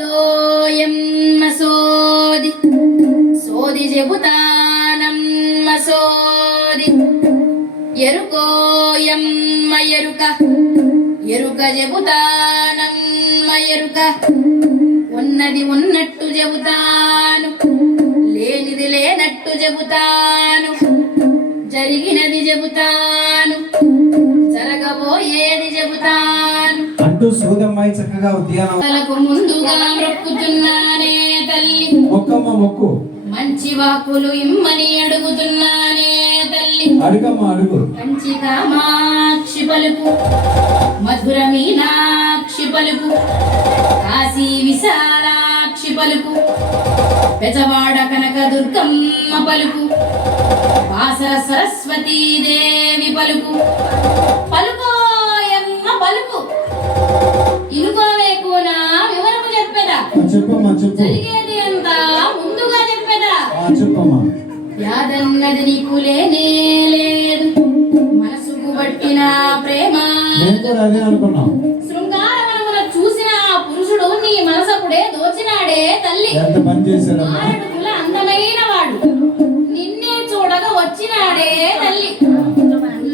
దోయమ్మ సోది. సోది చెబుతానమ్మ సోది. ఎరుకోయమ్మ ఎరుక. ఎరుక చెబుతానమ్మ ఎరుక. ఉన్నది ఉన్నట్టు చెబుతాను. లేనిది లేనట్టు చెబుతాను. జరిగినది చెబుతాను. జరగబోయేది చెబుతాను. అంటూ సూదమ్మాయి చక్కగా ఉద్యానం ముందుగా మొక్కుతున్నానే తల్లి. మొక్కమ్మ మొక్కు. మంచి వాకులు ఇమ్మని అడుగుతున్నానే తల్లి. అడుగమ్మ అడుగు. కంచి కామాక్షి పలుకు. మధుర మీనాక్షి పలుకు. కాశీ విశాలాక్షి పలుకు. పెజవాడ కనక దుర్గమ్మ పలుకు. వాసర సరస్వతీ దేవి పలుకు. పలుకోయమ్మ జరిగేది అంతా ముందుగా చెప్పేదా? చెప్పమ్మా. యాదన్నది నీకు లేనే లేదు. మనసుకు పట్టిన ప్రేమ. అదే అనుకున్నాం శృంగారవనమున చూసిన ఆ పురుషుడు నీ మనసప్పుడే దోచినాడే తల్లి. ఎంత పని చేశాడమ్మా. ఆరడుగుల అందమైన వాడు. నిన్నే చూడగా వచ్చినాడే తల్లి.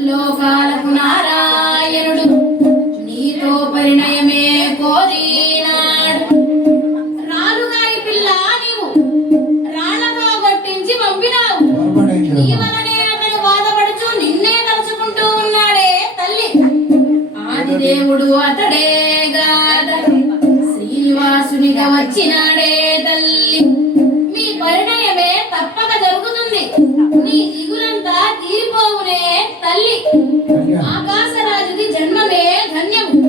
లోకాలకు నారాయణుడు. నీతో పరిణయమే కోరినాడు దేవుడు అతడే గాద శ్రీనివాసునిగా వచ్చినాడే తల్లి. మీ పరిణయమే తప్పక జరుగుతుంది. నీ దిగులంతా తీరిపోవునే తల్లి. ఆకాశరాజుకి జన్మమే ధన్యము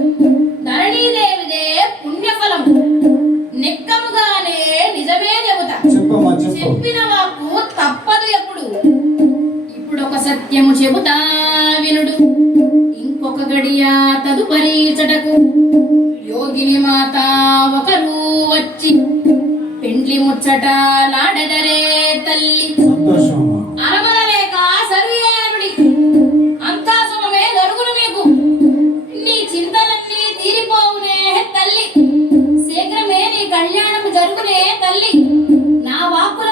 ధరణీదేవిదే పుణ్యఫలము నిక్కముగానే నిజమే చెబుతా. చెప్పిన వాకు తప్పదు ఎప్పుడు. ఇప్పుడు ఒక సత్యము చెబుతా వినుడు. ఇంకొక గడియ తదుపరీచటకు యోగిని మాత ఒకరు వచ్చి పెండ్లి ముచ్చట లాడెదరే తల్లి. అరమరలేక సర్వేనుడి అంతా సమమే దొరుకును మీకు. నీ చింతలన్నీ తీరిపోవునే తల్లి. శీఘ్రమే నీ కళ్యాణం జరుగునే తల్లి. నా వాక్కు